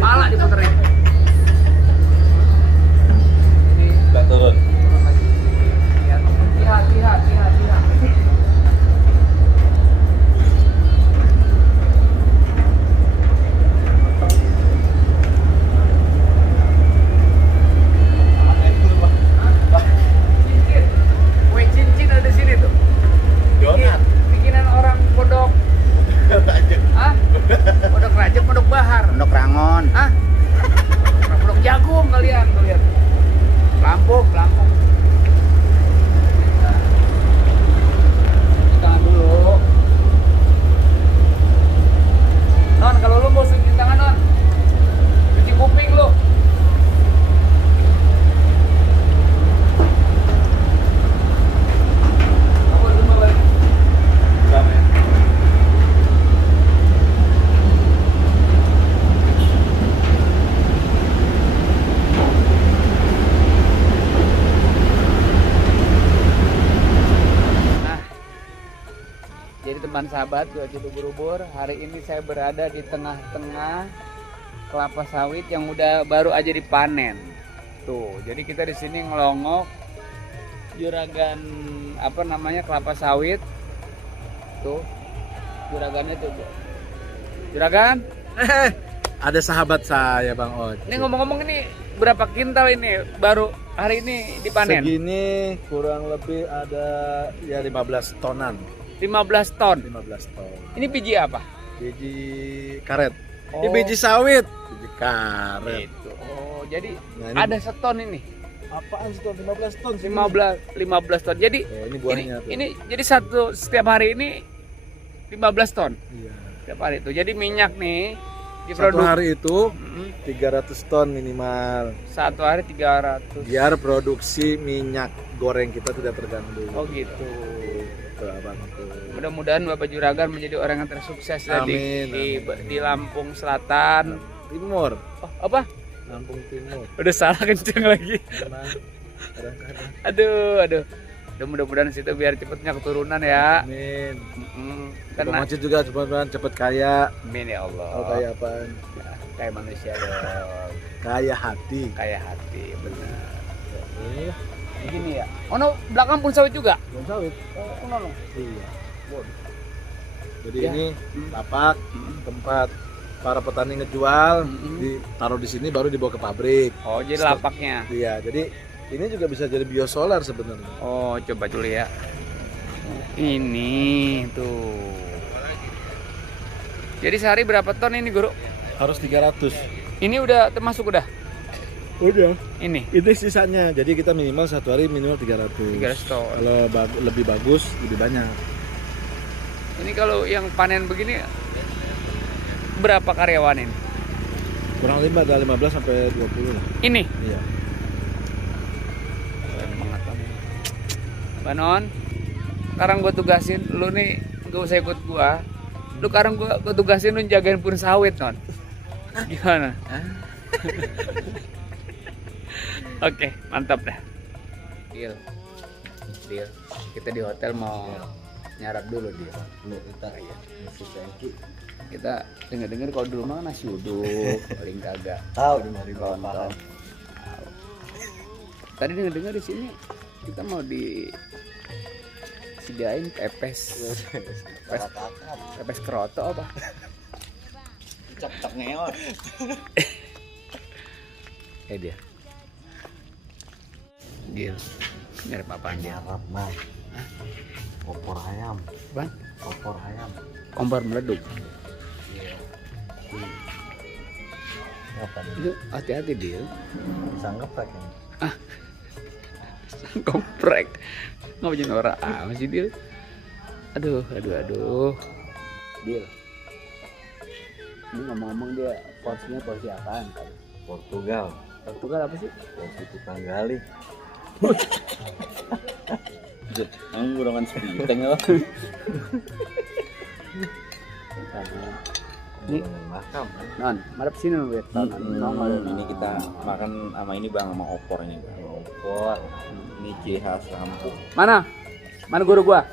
Pala diputerin. Ini Nggak turun. lihat, lihat. Cincin, kue cincin ada di sini tuh. Donat. Bikinan orang pondok, ah? Pondok Rajab, pondok Bahar, Pondok Rangon. ah? Pondok Jagung kalian, tuh lihat. Lampung. Nah, cuci tangan dulu. Non, kalau lu mau cuci tangan, Non, cuci kuping lu. Kamu cuma balik. Nah, jadi teman sahabat gue Citu Ubur-ubur, hari ini saya berada di tengah-tengah kelapa sawit yang udah baru aja dipanen. Tuh, jadi kita di sini ngelongok juragan apa namanya kelapa sawit. Tuh, juragannya tuh. Juragan, Ada sahabat saya Bang Oj. ini ngomong-ngomong ini berapa kintal ini baru hari ini dipanen? Segini kurang lebih ada ya 15 tonan. 15 ton. 15 ton. Ini biji apa? Biji karet. Oh. Ini biji sawit. Biji karet. Itu. Oh, jadi Nah, ini ada seton ini. apaan sih ton? 15 ton sih. 15 ton. Jadi Ya, ini buahnya tuh. ini jadi setiap hari ini 15 ton Iya. setiap hari itu. Jadi minyak nih Satu diproduk hari itu Mm, 300 ton minimal. satu hari 300. Biar produksi minyak goreng kita tidak terganggu. Oh gitu. Tuh, abangku. Mudah-mudahan Bapak Juragan menjadi orang yang tersukses ya Amin, di Lampung Selatan. Timur. Oh, apa? Lampung Timur. Udah salah kenceng lagi. Memang kadang-kadang. Aduh. Mudah-mudahan situ biar cepetnya keturunan ya. Amin. Bang Karena Ojek juga cepet kaya. amin ya Allah. Oh, kaya apaan? Ya, kayak manusia dong. Kaya hati. Kayak hati, benar. Iya. Begini ya. Oh no, belakang pun sawit juga. Bang sawit. Oh no. Iya. Waduh. Jadi Ya. ini Hmm. lapak tempat para petani ngejual, Mm-mm. ditaruh di sini baru dibawa ke pabrik. Oh, jadi Stop. lapaknya. Iya, jadi ini juga bisa jadi biosolar sebenarnya. Oh, coba dulu ya. Ini tuh. Jadi sehari berapa ton ini, Guru? Harus 300. Ini udah termasuk udah. Udah. Ini Itu sisanya. Jadi kita minimal satu hari minimal 300. 300 ton. Kalau lebih bagus lebih banyak. Ini kalau yang panen begini berapa karyawan ini? Kurang lebih ada 15 sampai 20 lah. Ini. Iya. Keren banget, Bang. Banon, sekarang gue tugasin lu nih, gak usah ikut gua. Lu sekarang gua tugasin lu jagain pun sawit, Non. Gimana? Oke, mantap dah. Deal. Kita di hotel mau nyarap dulu dia. Kita denger kalau di rumah nasi uduk, paling kagak. Tahu di mari Lontong. Tadi dengar di sini kita mau disediain pepes keroto apa? Cep ngeot. Dia. Gil. Nyarap apaan dia? Nyarap mah. Opor ayam. Bang, Opor ayam. kompor meleduk. Apa nih? Itu hati-hati dia. Sanggep kan? Komprek. Nggak punya norak masih dia. Aduh. Deal. Ini ngomong-ngomong dia porsinya porsi apaan? Portugal. Portugal apa sih? Porsi tukang gali. Kamu gunakan sepiteng ya. Ini Makam. non, madep sini lu lihat tahun Ini kita makan sama ini Bang, sama opor ini Bang. Opor. Ini ciri khas Lampung. Mana? Mana guru gua?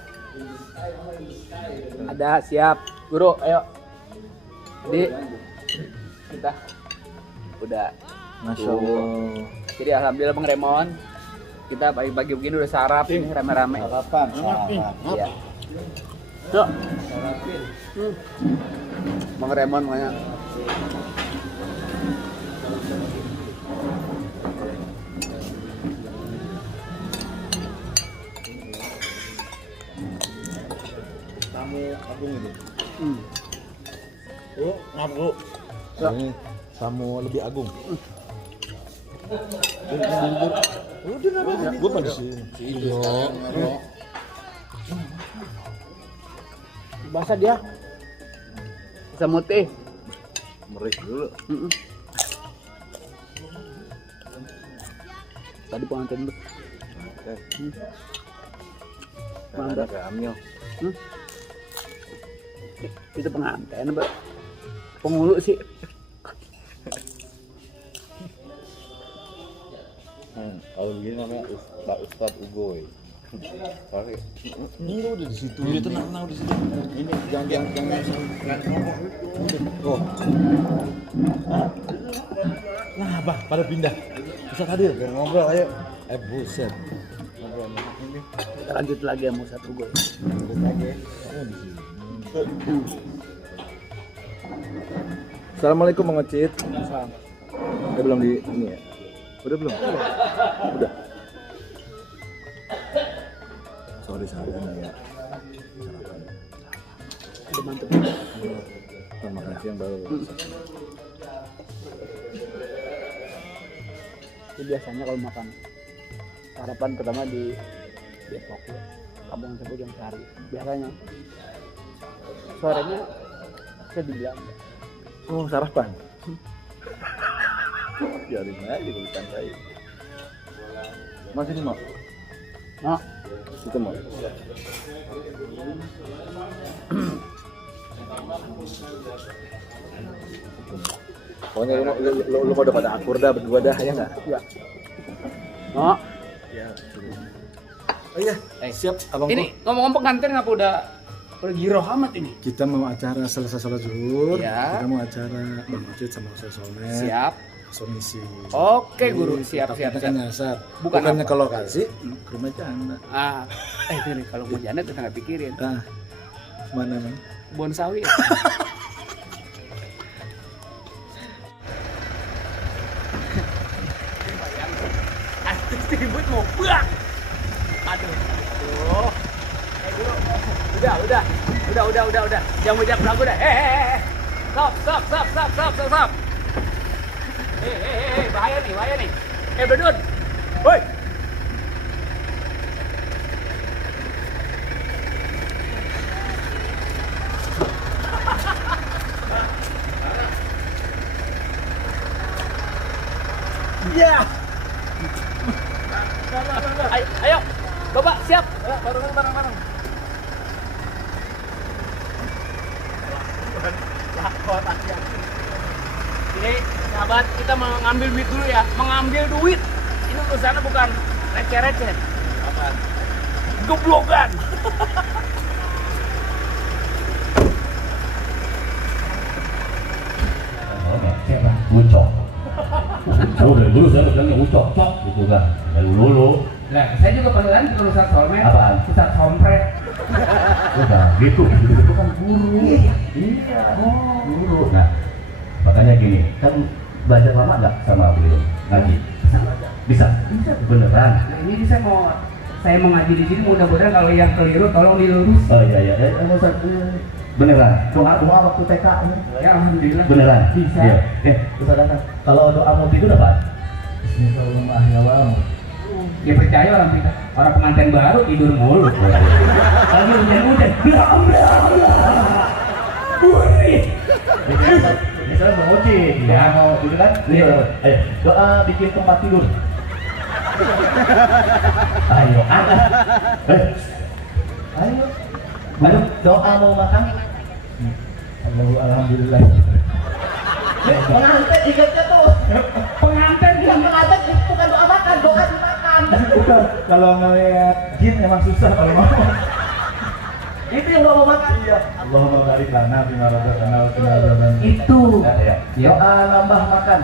Ada, siap. Guru, ayo. Jadi kita Udah. Masya Allah. Jadi alhamdulillah Bang Remon, kita pagi-pagi begini udah sarap ini rame-rame. Sarapan. Iya. Tuh. Bang Remon banyak. Tamu agung ini. Oh, ngaku. Ini tamu lebih agung. Udah nggak gue pada sini. Iya. Basah dia. Bisa mutih. Merik dulu. Tadi pengantin tuh. Ada ke Amyo. Itu pengantin, Mbak. Penghulu sih. Kalau begini namanya Pak Ustadz Ugoy. Pakai. Ini udah di situ. Dia tenang di situ. Ini jangan Oh. Nah, apa? Pada pindah. Ustadz hadir. Biar ngobrol ayo. Buset. Kita lanjut lagi sama satu gol. Assalamualaikum Mang Ocit. Udah belum di ini ya? Udah belum? Udah. Sorry saya ya. Udah mantep. Makan siang baru. Itu biasanya kalau makan sarapan pertama di Depok ya, kampung sebut yang Sari. Biasanya sorenya saya dibilang Oh, sarapan. Biarin aja kalau santai. Masih nih, Mak? nah, Itu, Mak. Pokoknya lu udah pada akur dah berdua dah ya enggak? ya. Nah, Iya. Oh iya, siap Abang. ini ngomong-ngomong pengantin apa udah giroh amat ini? Kita mau acara selesai sholat zuhur, Ya. kita mau acara Bang Ocit sama Ustaz Soleh. Siap. Langsung isi. Oke, Guru. Jadi, Siap, siap, kita siap. kan nyasar. Bukan Bukannya apa? ke lokasi, ke rumah janda. Itu nih kalau mau janda kita nggak pikirin. Nah, mana man? Bonsawi ya? Ribut mau buang. Aduh. Udah. Jangan bejak lagu dah. Stop. Bahaya nih. Bedun. Woi. Ya. Ayo, Bapak siap. Bareng. Ini sahabat, kita mengambil duit dulu ya. Mengambil duit. Ini urusannya bukan receh-receh. Apa? Goblokan. Ucok. Tahu dari dulu saya bilangnya ucok, cok gitu kan. Dari dulu. Nah, saya juga panggilan ke Ustaz Solmed. Apaan? Ustaz Sompret. Udah gitu kan guru. Iya. Guru. Nah, makanya gini, kan belajar lama nggak sama beliau ngaji? Bisa. Beneran. Nah, ini saya mau ngaji di sini, mudah-mudahan kalau yang keliru tolong dilurus. Oh iya. Ustaz, beneran. Doa waktu TK ini. Ya alhamdulillah. Beneran. Bisa. Iya. Ustaz datang. Kalau doa mau tidur apa? Bismillahirrahmanirrahim. Ya percaya orang pengantin baru tidur mulu. Lagi hujan. Misalnya mau ucin, ya mau gitu kan? Ayo, doa bikin tempat tidur. Ayo, ayo. Doa mau makan. Alhamdulillah. Pengantin ingatnya tuh. Pengantin bukan doa makan, doa dimakan. Kalau ngeliat jin emang susah kalau mau. Itu yang doa mau makan. Iya. Allahumma barik lana bima razaqtana wa qina adzaban. Itu. Ya. Doa nambah makan.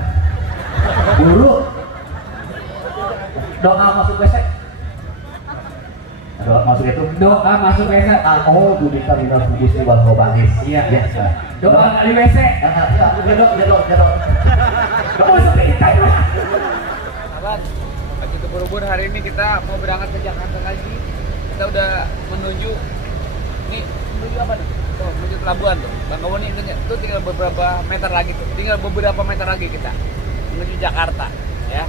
Guru. Doa masuk WC. Doa masuk itu. Doa masuk WC. Oh, dudika minal kudus wal khaba'is. Iya. Ya. Doa di WC. Ya, jedok. Kamu sampai kita itu. Sahabat, lagi ke Borobudur hari ini kita mau berangkat ke Jakarta lagi. Kita udah menuju apa nih? Oh, menuju pelabuhan tuh. Bang Kawan ini tuh tinggal beberapa meter lagi tuh. Tinggal beberapa meter lagi kita menuju Jakarta, ya.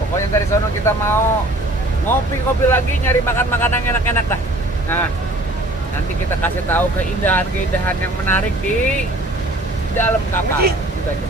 Pokoknya dari sono kita mau ngopi-ngopi lagi, nyari makan-makanan yang enak-enak dah. Nah, nanti kita kasih tahu keindahan-keindahan yang menarik di dalam kapal. Gitu aja.